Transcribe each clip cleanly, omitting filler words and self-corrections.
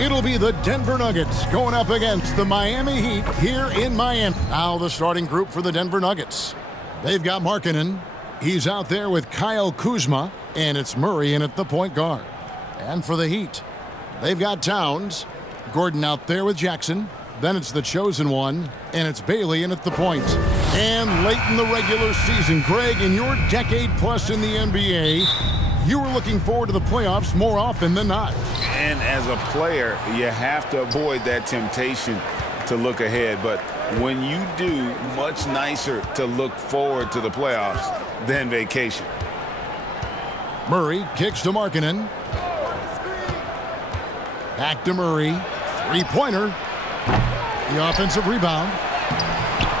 It'll be the Denver Nuggets going up against the Miami Heat here in Miami. Now the starting group for the Denver Nuggets. They've got Markkanen. He's out there with Kyle Kuzma, and it's Murray in at the point guard. And for the Heat, they've got Towns. Gordon out there with Jackson. Then it's the chosen one, and it's Bailey in at the point. And late in the regular season, Greg, in your decade plus in the NBA, you were looking forward to the playoffs more often than not. And as a player, you have to avoid that temptation to look ahead. But when you do, much nicer to look forward to the playoffs than vacation. Murray kicks to Markkanen. Back to Murray. Three-pointer. The offensive rebound.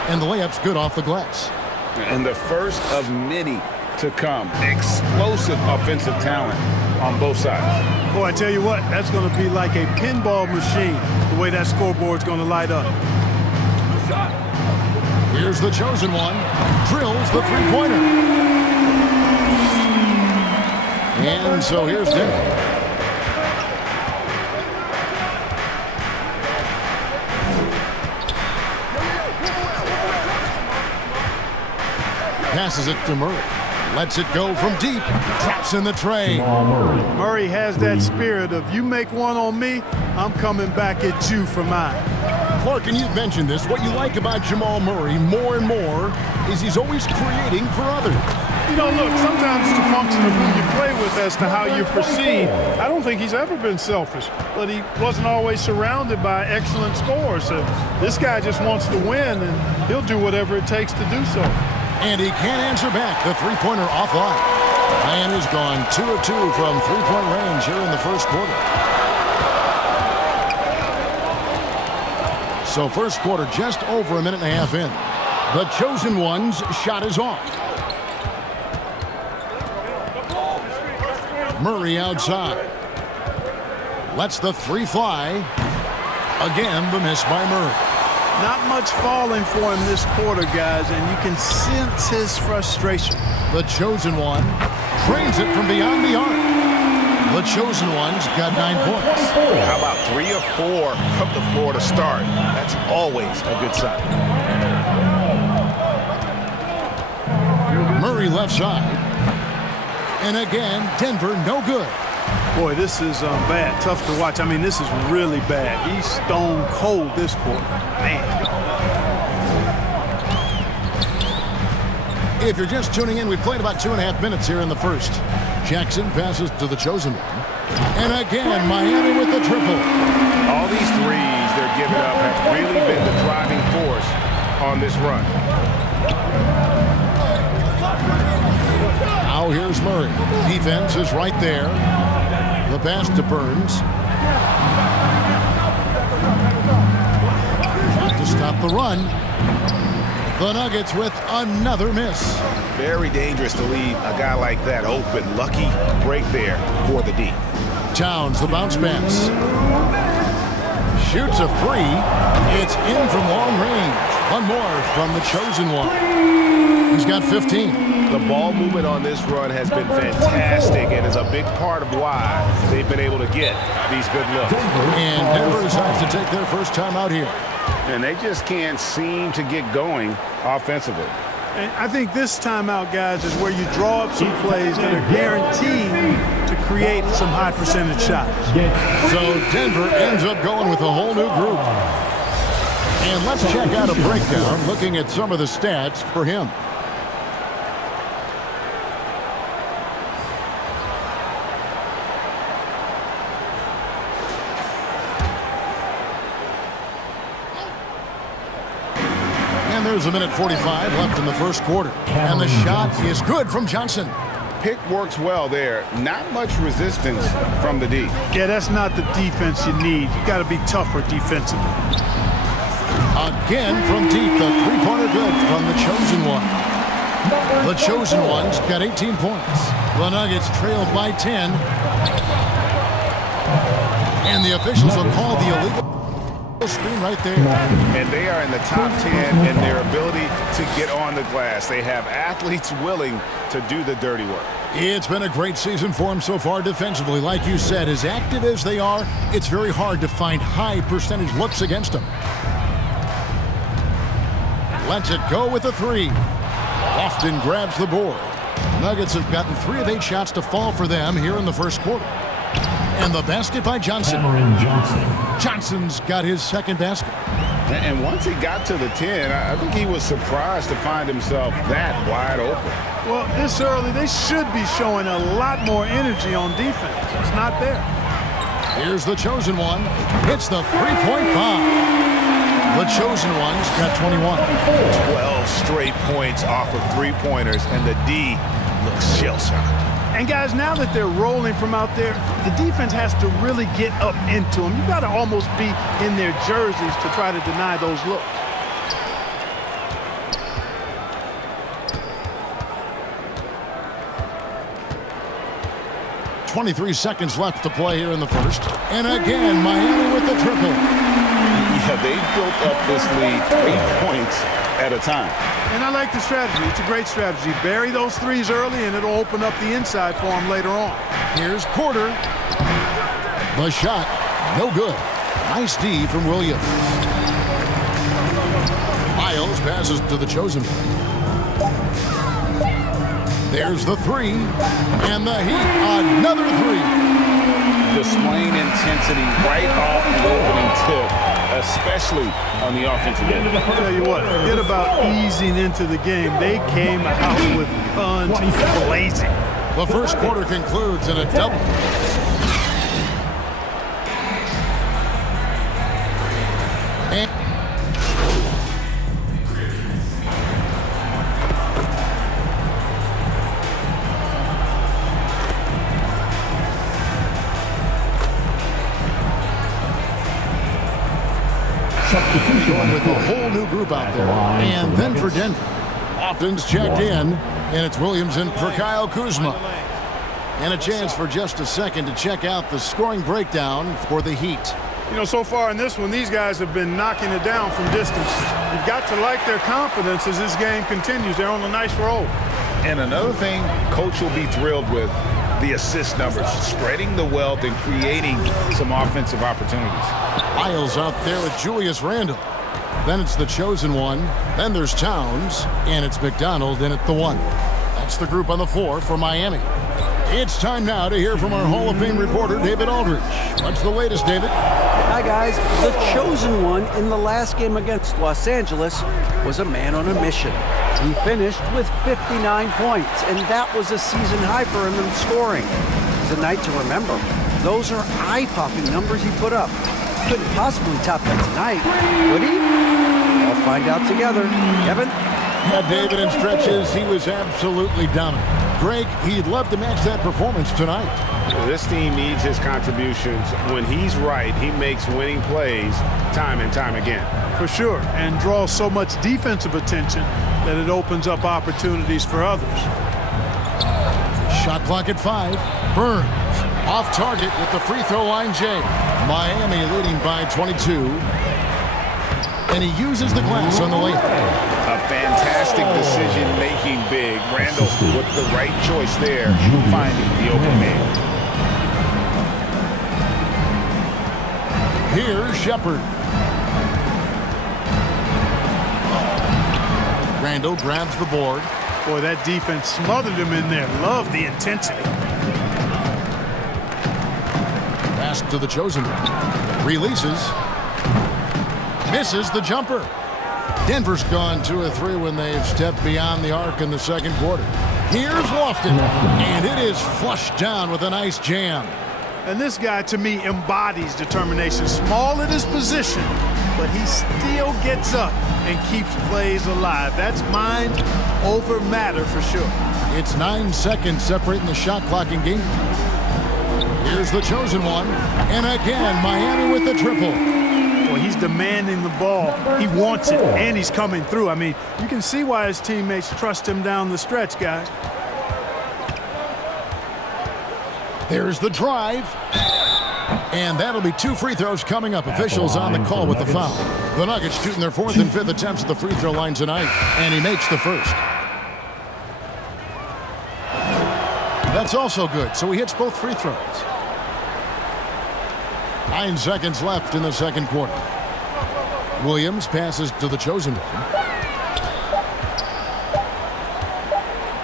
And the layup's good off the glass. And the first of many to come. Explosive offensive talent on both sides. Boy, I tell you what, that's going to be like a pinball machine, the way that scoreboard's going to light up. Here's the chosen one. Drills the three-pointer. And so here's Denver. Passes it to Murray. Lets it go from deep. Traps in the tray. Murray has that spirit of, you make one on me, I'm coming back at you for mine. Clark, and you've mentioned this, what you like about Jamal Murray more and more is he's always creating for others. You know, look, sometimes it's a function of who you play with as to how you perceive. I don't think he's ever been selfish, but he wasn't always surrounded by excellent scores. So this guy just wants to win, and he'll do whatever it takes to do so. And he can't answer back. The three-pointer offline. Miami's gone 2 of 2 from three-point range here in the first quarter. So first quarter just over a minute and a half in. The chosen one's shot is off. Murray outside. Lets the three fly. Again, the miss by Murray. Not much falling for him this quarter, guys, and you can sense his frustration. The chosen one trains it from beyond the arc. The chosen one's got 9 points. How about 3 of 4 from the floor to start? That's always a good sign. Murray left side. And again, Denver no good. Boy, this is bad. Tough to watch. I mean, this is really bad. He's stone cold this quarter. Man. If you're just tuning in, we've played about 2.5 minutes here in the first. Jackson passes to the chosen one. And again, Miami with the triple. All these threes they're giving up have really been the driving force on this run. Now here's Murray. Defense is right there. The pass to Burns. To stop the run. The Nuggets with another miss. Very dangerous to leave a guy like that open. Lucky break there for the D. Towns, the bounce pass. Shoots a three. It's in from long range. One more from the chosen one. He's got 15. The ball movement on this run has been fantastic and is a big part of why they've been able to get these good looks. And Denver decides to take their first time out here. And they just can't seem to get going offensively. And I think this timeout, guys, is where you draw up some plays that are guaranteed to create some high percentage shots. So Denver ends up going with a whole new group. And let's check out a breakdown looking at some of the stats for him. And there's a minute 45 left in the first quarter. And the shot is good from Johnson. Pick works well there. Not much resistance from the D. Yeah, that's not the defense you need. You got to be tougher defensively. Again from deep, the three-pointer good from the chosen one. The chosen one's got 18 points. The Nuggets trailed by 10. And the officials will call the illegal. Screen right there. And they are in the top 10 in their ability to get on the glass. They have athletes willing to do the dirty work. It's been a great season for them so far defensively. Like you said, as active as they are, it's very hard to find high percentage looks against them. Lets it go with a three. Lofton grabs the board. Nuggets have gotten 3 of 8 shots to fall for them here in the first quarter. And the basket by Johnson. Johnson's got his second basket. And once he got to the 10, I think he was surprised to find himself that wide open. Well, this early, they should be showing a lot more energy on defense. It's not there. Here's the chosen one. It's the three-point bomb. The chosen one's got 21. 12 straight points off of three-pointers, and the D looks shell-shocked. And guys, now that they're rolling from out there, the defense has to really get up into them. You've got to almost be in their jerseys to try to deny those looks. .23 seconds left to play here in the first. And again, Miami with the triple. Yeah, they built up this lead 3 points at a time. And I like the strategy. It's a great strategy. Bury those threes early, and it'll open up the inside for them later on. Here's Porter. The shot, no good. Nice D from Williams. Miles passes to the chosen one. There's the three, and the Heat, another three. Displaying intensity right off the opening tip, especially on the offensive end. I'll tell you what, forget about easing into the game. They came out with guns blazing. The first quarter concludes in a double. And going with a whole new group out there. And then for Denver, Lofton's checked in, and it's Williams in for Kyle Kuzma. And a chance for just a second to check out the scoring breakdown for the Heat. You know, so far in this one, these guys have been knocking it down from distance. You've got to like their confidence as this game continues. They're on a nice roll. And another thing Coach will be thrilled with, the assist numbers, spreading the wealth and creating some offensive opportunities. Miles out there with Julius Randle. Then it's the chosen one. Then there's Towns, and it's McDonald in at the one. That's the group on the floor for Miami. It's time now to hear from our Hall of Fame reporter, David Aldridge. What's the latest, David? Hi, guys. The chosen one in the last game against Los Angeles was a man on a mission. He finished with 59 points, and that was a season high for him in scoring. It's a night to remember. Those are eye-popping numbers he put up. Couldn't possibly top that tonight, would he? We'll find out together. Kevin? Yeah, David, in stretches, he was absolutely dominant. Greg, he'd love to match that performance tonight. This team needs his contributions. When he's right, he makes winning plays time and time again. For sure, and draws so much defensive attention that it opens up opportunities for others. Shot clock at 5. Burns off target with the free throw line, Jay. Miami leading by 22. And he uses the glass on the layup. A fantastic decision-making big. Randle with the right choice there, finding the open man. Here's Shepard. Randle grabs the board. Boy, that defense smothered him in there. Love the intensity. Pass to the chosen one. Releases. Misses the jumper. Denver's gone 2 of 3 when they've stepped beyond the arc in the second quarter. Here's Lofton, and it is flushed down with a nice jam. And this guy, to me, embodies determination. Small at his position, but he still gets up and keeps plays alive. That's mind over matter for sure. It's 9 seconds separating the shot clock and game. Here's the chosen one, and again, Miami with the triple. Well, he's demanding the ball. He wants it, and he's coming through. I mean, you can see why his teammates trust him down the stretch, guys. There's the drive. And that'll be 2 free throws coming up. Officials on the call with the foul. The Nuggets shooting their 4th and 5th attempts at the free throw line tonight. And he makes the first. That's also good. So he hits both free throws. 9 seconds left in the second quarter. Williams passes to the chosen one.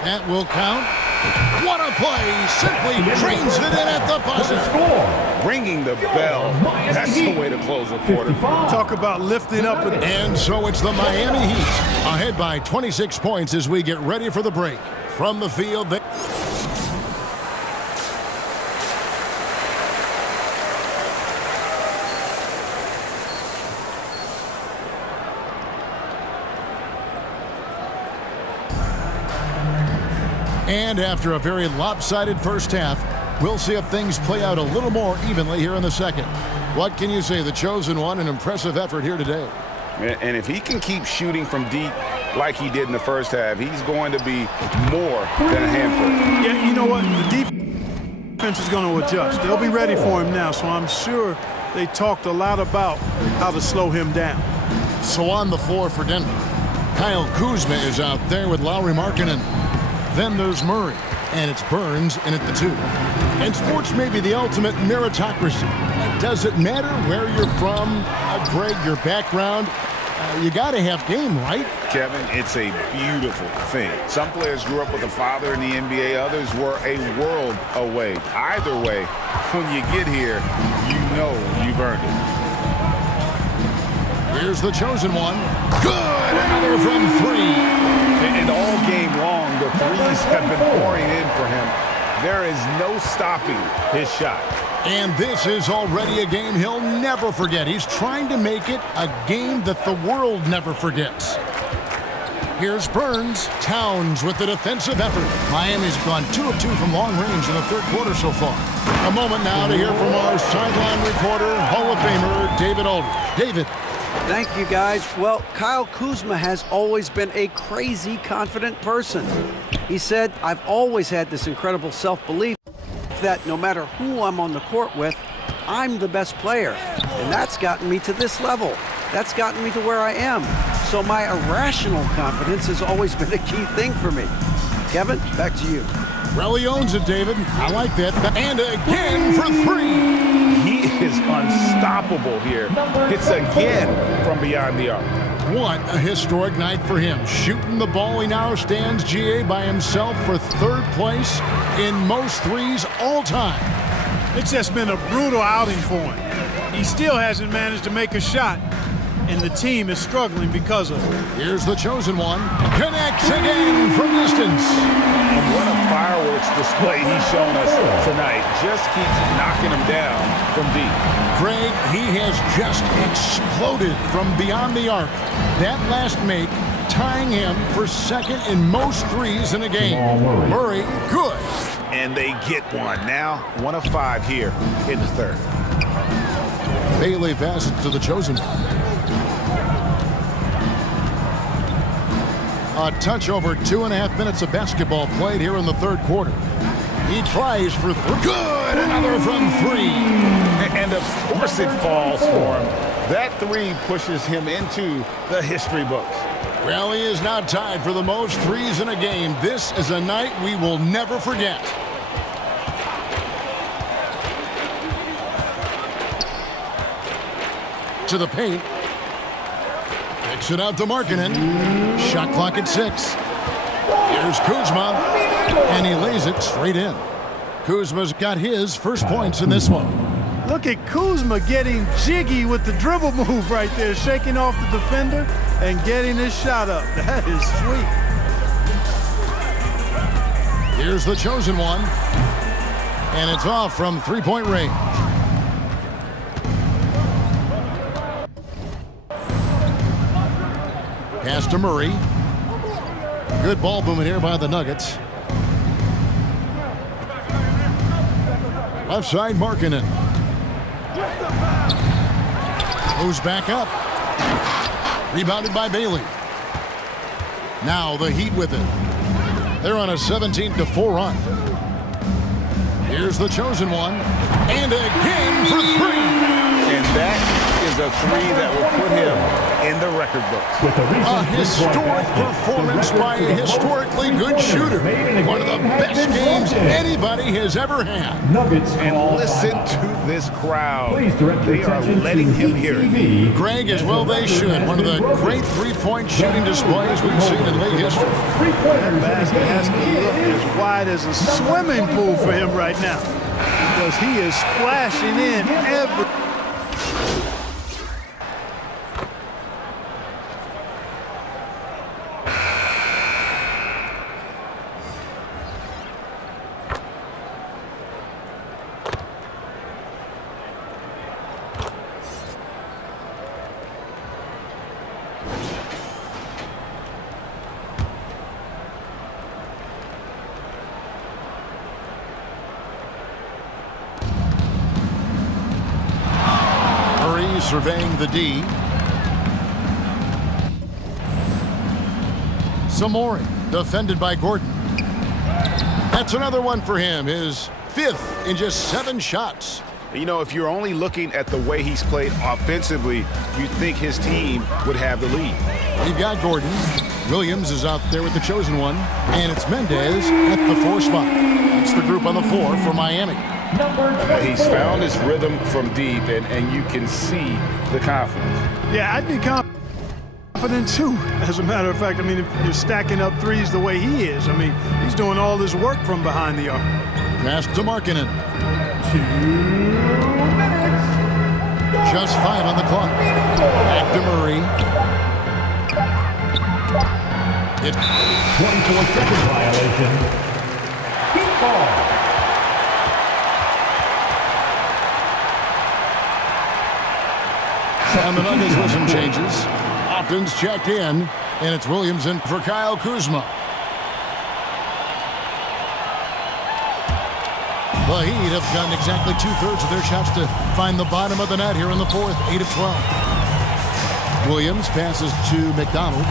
That will count. What a play! Simply drains it in at the buzzer. Ringing the bell. That's the way to close a quarter. Talk about lifting up. And so it's the Miami Heat ahead by 26 points as we get ready for the break. From the field, and after a very lopsided first half, we'll see if things play out a little more evenly here in the second. What can you say? The chosen one, an impressive effort here today. And if he can keep shooting from deep like he did in the first half, he's going to be more than a handful. Yeah, you know what? The defense is going to adjust. They'll be ready for him now, so I'm sure they talked a lot about how to slow him down. So on the floor for Denver, Kyle Kuzma is out there with Lauri Markkanen. Then there's Murray, and it's Burns in at the 2. And sports may be the ultimate meritocracy. Does it matter where you're from, Greg, your background? You got to have game, right? Kevin, it's a beautiful thing. Some players grew up with a father in the NBA. Others were a world away. Either way, when you get here, you know you've earned it. Here's the chosen one. Good! Another from 3. And all game long, the threes have been pouring in for him. There is no stopping his shot. And this is already a game he'll never forget. He's trying to make it a game that the world never forgets. Here's Burns. Towns with the defensive effort. Miami's gone 2 of 2 from long range in the third quarter so far. A moment now to hear from our sideline reporter, Hall of Famer David Aldridge. David. Thank you, guys. Well, Kyle Kuzma has always been a crazy confident person. He said, I've always had this incredible self-belief that no matter who I'm on the court with, I'm the best player. And that's gotten me to this level. That's gotten me to where I am. So my irrational confidence has always been a key thing for me. Kevin, back to you. Really owns it, David. I like that. And again for 3. He is unstoppable here. Hits again from beyond the arc. What a historic night for him. Shooting the ball, he now stands GA by himself for 3rd place in most threes all time. It's just been a brutal outing for him. He still hasn't managed to make a shot, and the team is struggling because of it. Here's the chosen one. Connects again from distance. And what a fireworks display he's shown us tonight. Just keeps knocking him down from deep. Greg, he has just exploded from beyond the arc. That last make tying him for 2nd in most threes in a game. Murray, good. And they get one. Now 1 of 5 here in the 3rd. Bailey passes to the chosen one. A touch over 2.5 minutes of basketball played here in the 3rd quarter. He tries for 3. Good! Another from 3. And of course it falls for him. That 3 pushes him into the history books. Well, he is now tied for the most threes in a game. This is a night we will never forget. To the paint. Kicks it out to Markkanen. Shot clock at 6. Here's Kuzma. And he lays it straight in. Kuzma's got his first points in this one. Look at Kuzma getting jiggy with the dribble move right there, shaking off the defender and getting his shot up. That is sweet. Here's the chosen one. And it's off from 3-point range. Pass to Murray. Good ball movement here by the Nuggets. Left side, Markkanen. Moves back up. Rebounded by Bailey. Now the Heat with it. They're on a 17-4 run. Here's the chosen one. And again for three. And that is a three that will put him in the record books. A historic performance by a historically good shooter. One of the best games anybody has ever had. And listen to this crowd. They are letting him hear it. Greg, as well they should. One of the great three-point shooting displays we've seen in late history. That basket has to look as wide as a swimming pool for him right now, because he is splashing in every. Surveying the D. Samori, defended by Gordon. That's another one for him, his fifth in just 7 shots. You know, if you're only looking at the way he's played offensively, you'd think his team would have the lead. We've got Gordon. Williams is out there with the chosen one, and it's Mendez at the 4 spot. It's the group on the 4 for Miami. He's found his rhythm from deep, and you can see the confidence. Yeah, I'd be confident too. As a matter of fact, I mean, if you're stacking up threes the way he is, I mean, he's doing all this work from behind the arc. Pass to Markkanen. 2 minutes. Just 5 on the clock. Back to Murray. It's 24-second violation. Heat ball. And the Nuggets with some changes. Opton's checked in, and it's Williams in for Kyle Kuzma. The Heat have gotten exactly 2/3 of their shots to find the bottom of the net here in the 4th, 8 of 12. Williams passes to McDonald.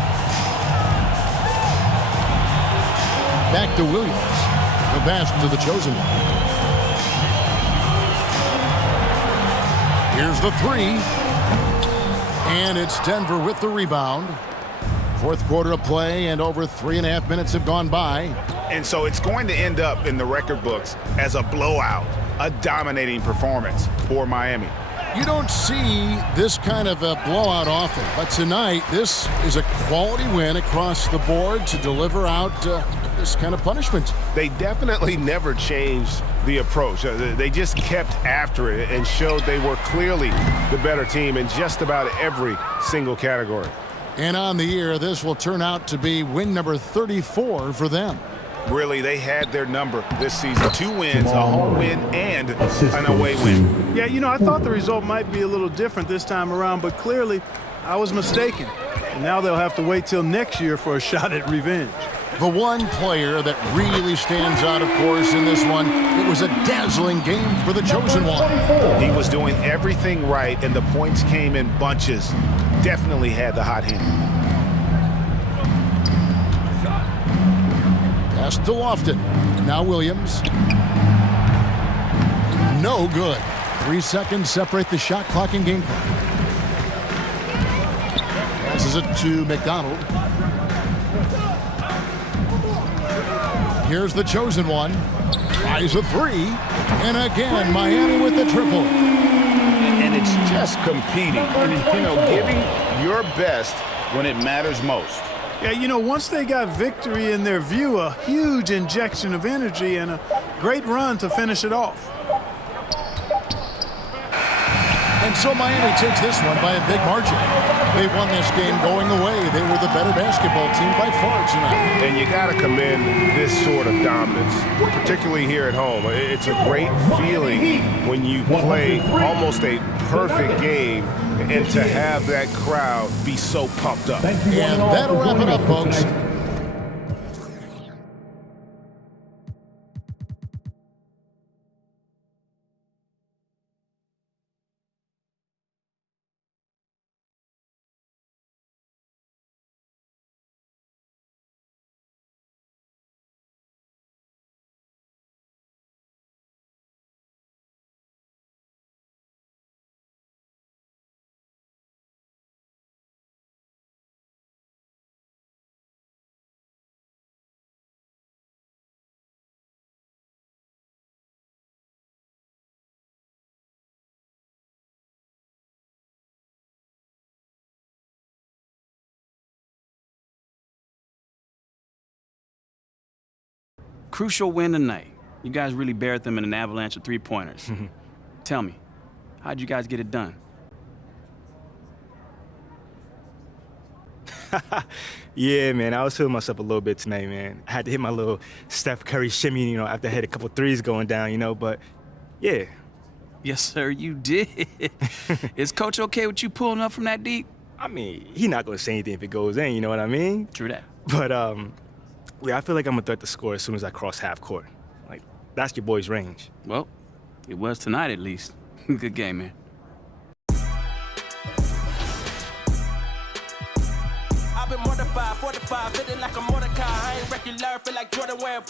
Back to Williams. The pass to the chosen one. Here's the 3. And it's Denver with the rebound. 4th quarter of play, and over 3.5 minutes have gone by. And so it's going to end up in the record books as a blowout, a dominating performance for Miami. You don't see this kind of a blowout often, but tonight this is a quality win across the board to deliver out this kind of punishment. They definitely never changed the approach. They just kept after it and showed they were clearly the better team in just about every single category. And on the year, this will turn out to be win number 34 for them. Really, they had their number this season. 2 wins, a home win, and an away win. Yeah, you know, I thought the result might be a little different this time around, but clearly I was mistaken. And now they'll have to wait till next year for a shot at revenge. The one player that really stands out, of course, in this one, it was a dazzling game for the chosen one. He was doing everything right, and the points came in bunches. Definitely had the hot hand. Pass to Lofton. Now Williams. No good. 3 seconds separate the shot clock and game clock. Passes it to McDonald. Here's the chosen one. Tries a 3. And again, Miami with the triple. And it's just competing. You know, giving your best when it matters most. Yeah, you know, once they got victory in their view, a huge injection of energy and a great run to finish it off. And so Miami takes this one by a big margin. They won this game going away. They were the better basketball team by far tonight. And you got to commend this sort of dominance, particularly here at home. It's a great feeling when you play almost a perfect game and to have that crowd be so pumped up. And that'll wrap it up, folks. crucial win tonight. You guys really buried them in an avalanche of three-pointers. Tell me, how'd you guys get it done? Yeah, man, I was feeling myself a little bit tonight, man. I had to hit my little Steph Curry shimmy, you know, after I had a couple threes going down, you know, but yeah. Yes, sir, you did. Is Coach okay with you pulling up from that deep? I mean, he not gonna say anything if it goes in, you know what I mean? True that. But, yeah, I feel like I'm gonna threat the score as soon as I cross half court. Like, that's your boy's range. Well, it was tonight at least. Good game, man. I've been mortified, fortified, feeling like a Mordecai. I ain't regular, feel like Jordan Webb.